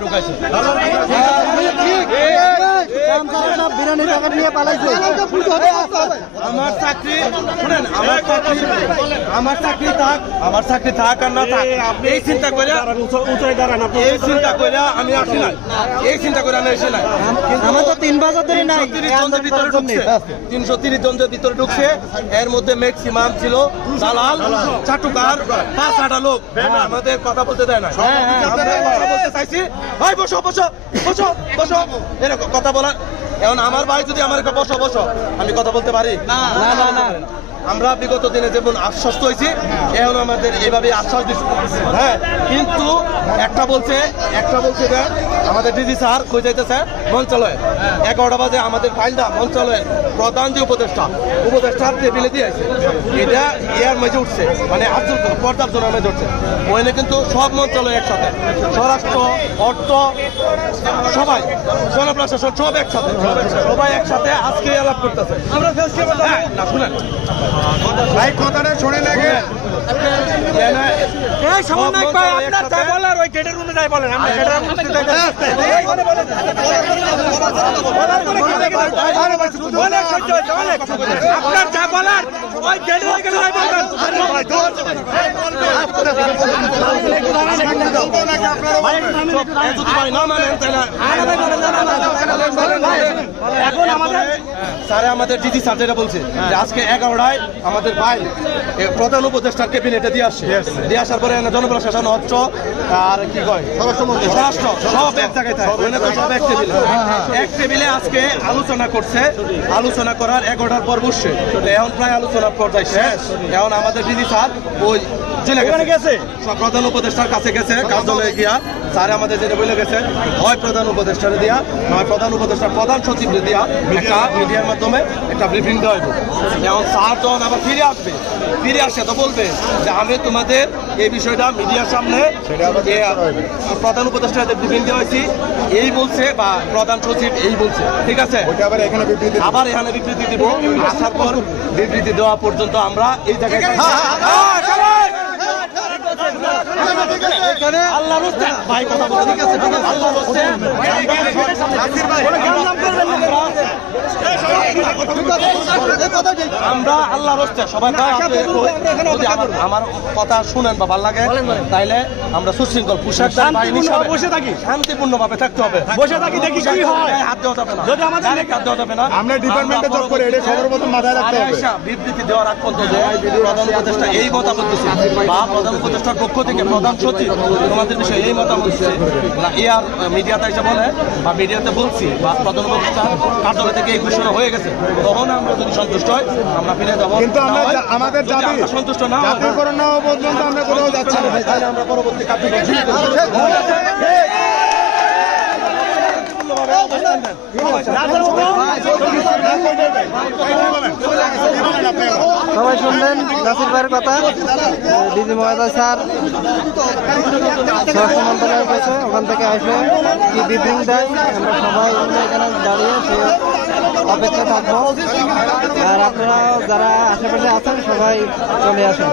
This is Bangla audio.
ঢুকাইছে। বিরিয়ানি প্যাকেট নিয়ে পালাইছে আমার চাকরি শুনেন আমার চাকরি আমার চাকরি থাক আমার চাকরি থাক আর না থাক এই চিন্তা করে এই চিন্তা করে আমি আসি নাই। এই চিন্তা করে আমি এসে নাই। আমার তো তিন বছর ধরে নাই। ঢুকছে। তিনশো তিরিশ জনের ভিতরে ঢুকছে। এর মধ্যে ম্যাক্সিমাম ছিল দালাল চাটুকার পাঁচ আটা লোক। আমাদের কথা বলতে দেয় না। আমরা কথা বলতে চাইছি। ভাই বসো বসো বসো বসো। এরকম কথা বলার এখন আমার ভাই যদি আমার কাছে বসো বসো। আমি কথা বলতে পারি? না না না আমরা বিগত দিনে যেমন আশ্বস্ত হয়েছি এখন আমাদের এইভাবে আশ্বাস দিচ্ছে হ্যাঁ কিন্তু একটা বলছে একটা বলছে যে আমাদের ডিজি স্যার কই যাইতেছে? মঞ্চালয়ে এগারোটা বাজে আমাদের ফাইলটা মঞ্চালয়ের প্রধান যে উপদেষ্টা উপদেষ্টার টেবিলে দিয়ে আছে এটা ইয়ার মাঝে উঠছে মানে পর্দার জন্য মাঝে উঠছে। ওখানে কিন্তু সব মঞ্চালয় একসাথে। স্বরাষ্ট্র অর্থ সবাই জনপ্রশাসন সব একসাথে। সবাই একসাথে আজকে আলাপ করতেছে আমরা হ্যাঁ, না শুনেন ভাই কথাটা শুনে লাগে বলেন আমরা আপনার যা বলার ওই এখন আমাদের স্যারে আমাদের দিদি স্যার যেটা বলছে যে আজকে এগারোটায় আমাদের ভাই প্রধান উপদেষ্টার ক্যাবিনেটে দিয়ে আসছে। দিয়ে আসার পরে জনপ্রশাসন অর্থ আর কি কয়? স্বরাষ্ট্র সব এক জায়গায় থাকে। সব এক টেবিলে। এক টেবিলে আজকে আলোচনা করছে। আলোচনা করার এগারোটার পর বসছে। এখন প্রায় আলোচনা পর্যায়ে শেষ। এখন আমাদের দিদি স্যার ওই জেলে গেছে? প্রধান উপদেষ্টার কাছে গেছে কার্যালয়ে গিয়া। স্যার আমাদের যেটা বলে গেছে হয় প্রধান উপদেষ্টারে দিয়া নয় প্রধান উপদেষ্টার প্রধান সচিবরে দিয়া একটা মিডিয়ার মাধ্যমে? একটা ব্রিফিং দেওয়া হইব। এখন স্যার যখন আবার ফিরে আসবে ফিরে আসে তো বলবে যে আমি তোমাদের এই বিষয়টা মিডিয়ার সামনে প্রধান উপদেষ্টাদের বিবৃতি দেওয়া হয়েছি এই বলছে বা প্রধান সচিব এই বলছে ঠিক আছে আবার এখানে বিবৃতি আবার এখানে বিবৃতি দিব আসার পর বিবৃতি দেওয়া পর্যন্ত আমরা এই জায়গায় আল্লাহ ভাই কথা বলে ঠিক আছে আল্লাহ রস্তে আমরা আল্লাহ রস্তে সবাই যদি আমার- আমার কথা শুনেন বা ভালো লাগে তাইলে আমরা সুশৃঙ্খল পোশাক বসে থাকি। শান্তিপূর্ণ ভাবে থাকতে হবে। বসে থাকি, দেখি কি হয়। হাত দেওয়া যাবে না। যদি আমাদের- হাত দেওয়া যাবে না। আমরা ডিপার্টমেন্টে জব করি, এটা সর্বপ্রথম মাথায় রাখতে হবে। বিবৃতি দেওয়ার আগ পর্যন্ত যে প্রধান উপদেষ্টা এই মতামত দিচ্ছে বা প্রধান উপদেষ্টার পক্ষ থেকে প্রধান সচিব তোমাদের বিষয়ে এই মতামত দিচ্ছে না এ আর মিডিয়াতে এসে বলে বা মিডিয়াতে বলছি বা প্রধান উপদেষ্টা কার্যালয় থেকে এই ঘোষণা হয়ে গেছে। তখন আমরা যদি সন্তুষ্ট হয় আমরা ফিরে যাব। কিন্তু আমরা আমাদের জাতি সন্তুষ্ট না জাতীয়করণ না পর্যন্ত আমরা কোথাও যাচ্ছি না। তাহলে আমরা পরবর্তী কার্যক্রম সবাই শুনলেন নাসির ভাইয়ের কথা ডিজি মহাদয় স্যার স্বরাষ্ট্র মন্ত্রণালয় গেছে ওখান থেকে আসে কি ব্রিফিং দেয়, আমরা সবাই এখানে দাঁড়িয়ে সে অপেক্ষা থাকব। আর আপনারা যারা আশেপাশে আছেন, সবাই চলে আসেন।